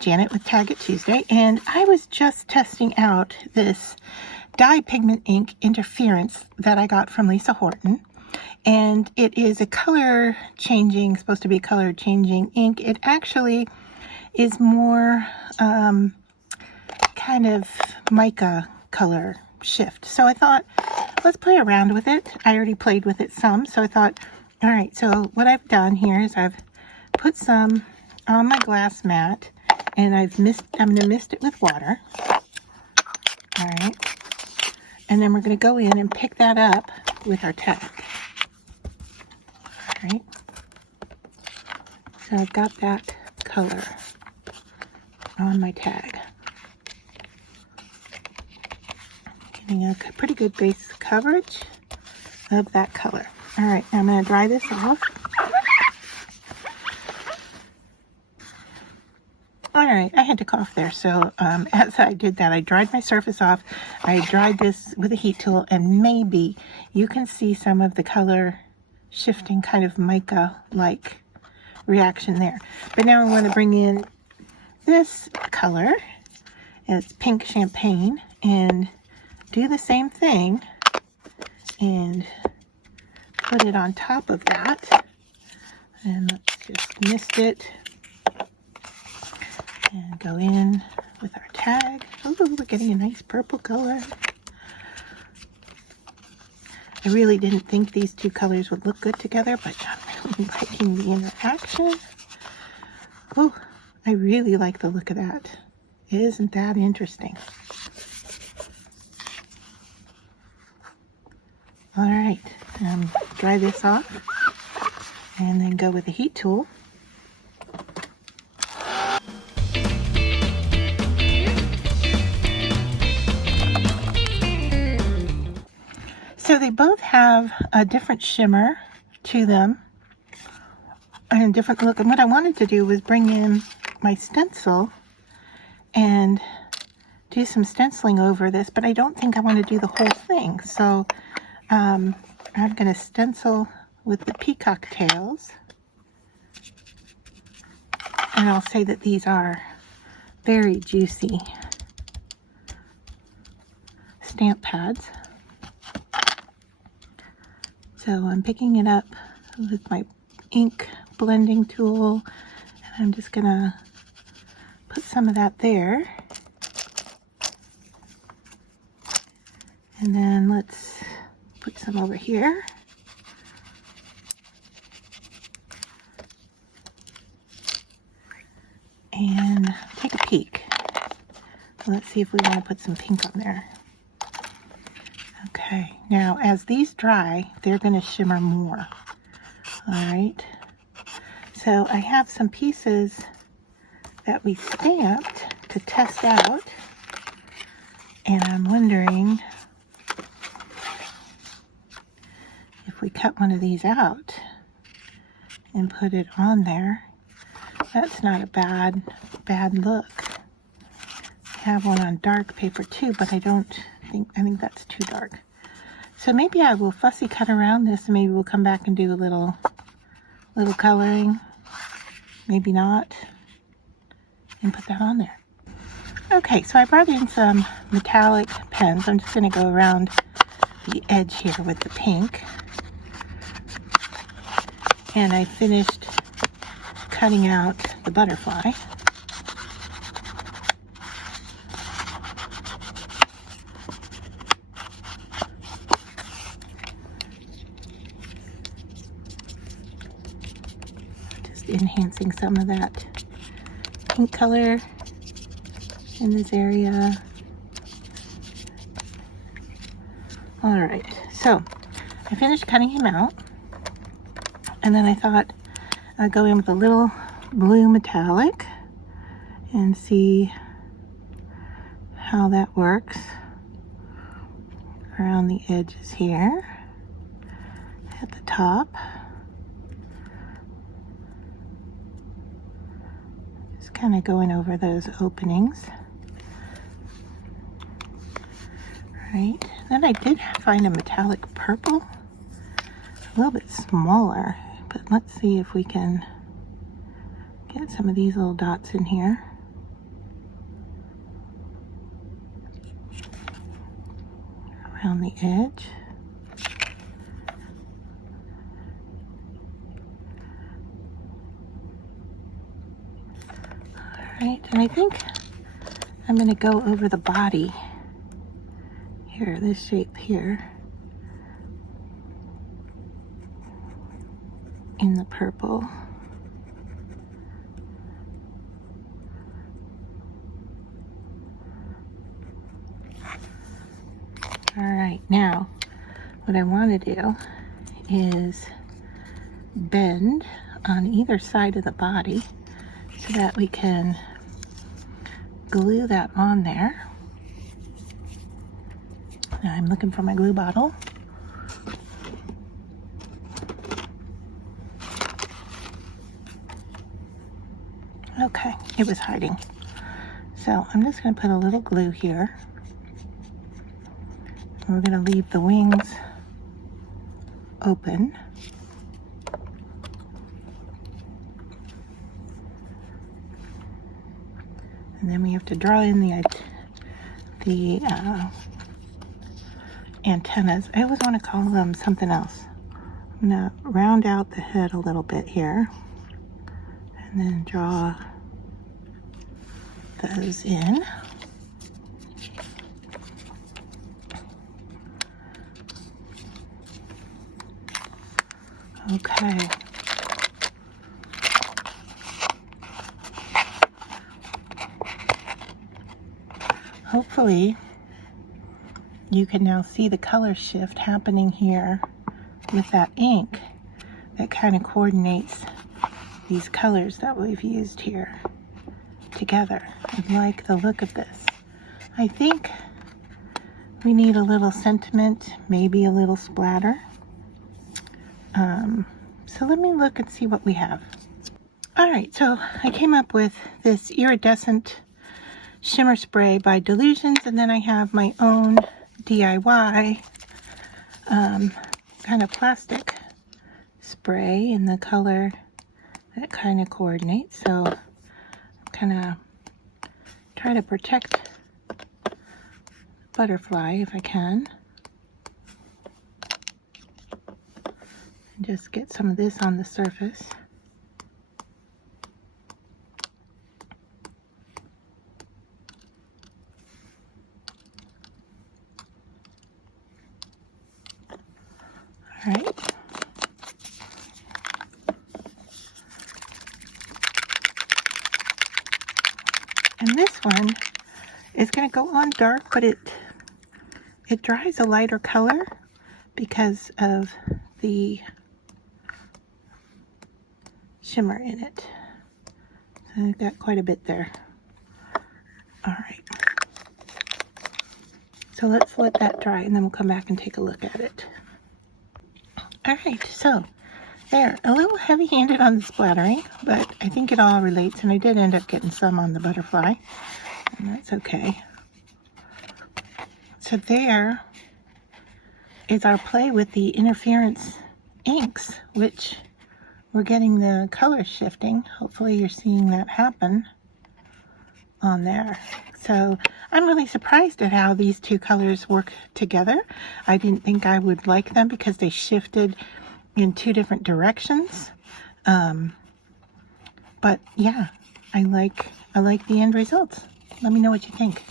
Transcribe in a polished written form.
Janet with Tag It Tuesday, and I was just testing out this dye pigment ink interference that I got from Lisa Horton, and it is a color changing, supposed to be color changing ink. It actually is more kind of mica color shift. So I thought, let's play around with it. I already played with it some, so I thought, all right, so what I've done here is I've put some on my glass mat, and I'm going to mist it with water. All right, and then we're going to go in and pick that up with our tag. All right, so I've got that color on my tag. Getting a pretty good base coverage of that color. All right, now I'm going to dry this off. All right, I had to cough there, so as I did that, I dried my surface off. I dried this with a heat tool, and maybe you can see some of the color shifting, kind of mica-like reaction there. But now I want to bring in this color, it's pink champagne, and do the same thing and put it on top of that. And let's just mist it. And go in with our tag. Oh, we're getting a nice purple color. I really didn't think these two colors would look good together, but I'm really liking the interaction. Oh, I really like the look of that. Isn't that interesting? All right, dry this off and then go with the heat tool. So they both have a different shimmer to them and a different look. And what I wanted to do was bring in my stencil and do some stenciling over this, but I don't think I want to do the whole thing. So I'm going to stencil with the peacock tails. And I'll say that these are very juicy stamp pads. So I'm picking it up with my ink blending tool, and I'm just gonna put some of that there. And then let's put some over here. And take a peek. Let's see if we want to put some pink on there. Okay, now as these dry, they're going to shimmer more. All right, so I have some pieces that we stamped to test out, and I'm wondering if we cut one of these out and put it on there. That's not a bad look. I have one on dark paper too, but I think that's too dark. So maybe I will fussy cut around this, and maybe we'll come back and do a little coloring. Maybe not. And put that on there. Okay, so I brought in some metallic pens. I'm just going to go around the edge here with the pink. And I finished cutting out the butterfly. Enhancing some of that pink color in this area. All right, so I finished cutting him out, and then I thought I'd go in with a little blue metallic and see how that works around the edges here at the top. Kind of going over those openings. Right, then I did find a metallic purple, a little bit smaller, but let's see if we can get some of these little dots in here. around the edge. Alright, and I think I'm going to go over the body here, this shape here, in the purple. Alright, now what I want to do is bend on either side of the body so that we can glue that on there. Now I'm looking for my glue bottle. Okay, it was hiding. So I'm just going to put a little glue here. We're going to leave the wings open. And then we have to draw in the antennas. I always want to call them something else. I'm going to round out the head a little bit here. And then draw those in. Okay. Hopefully you can now see the color shift happening here with that ink that kind of coordinates these colors that we've used here together. I like the look of this. I think we need a little sentiment, maybe a little splatter. So let me look and see what we have. Alright, so I came up with this iridescent shimmer spray by Delusions, and then I have my own DIY kind of plastic spray in the color that kind of coordinates. So I'm kind of try to protect butterfly if I can. Just get some of this on the surface. All right. And this one is going to go on dark, but it dries a lighter color because of the shimmer in it. So I've got quite a bit there. All right. So let's let that dry and then we'll come back and take a look at it. All right, so there, a little heavy-handed on the splattering, but I think it all relates, and I did end up getting some on the butterfly, and that's okay. So there is our play with the interference inks, which we're getting the color shifting. Hopefully you're seeing that happen on there. So I'm really surprised at how these two colors work together. I didn't think I would like them because they shifted in two different directions. But yeah, I like the end results. Let me know what you think.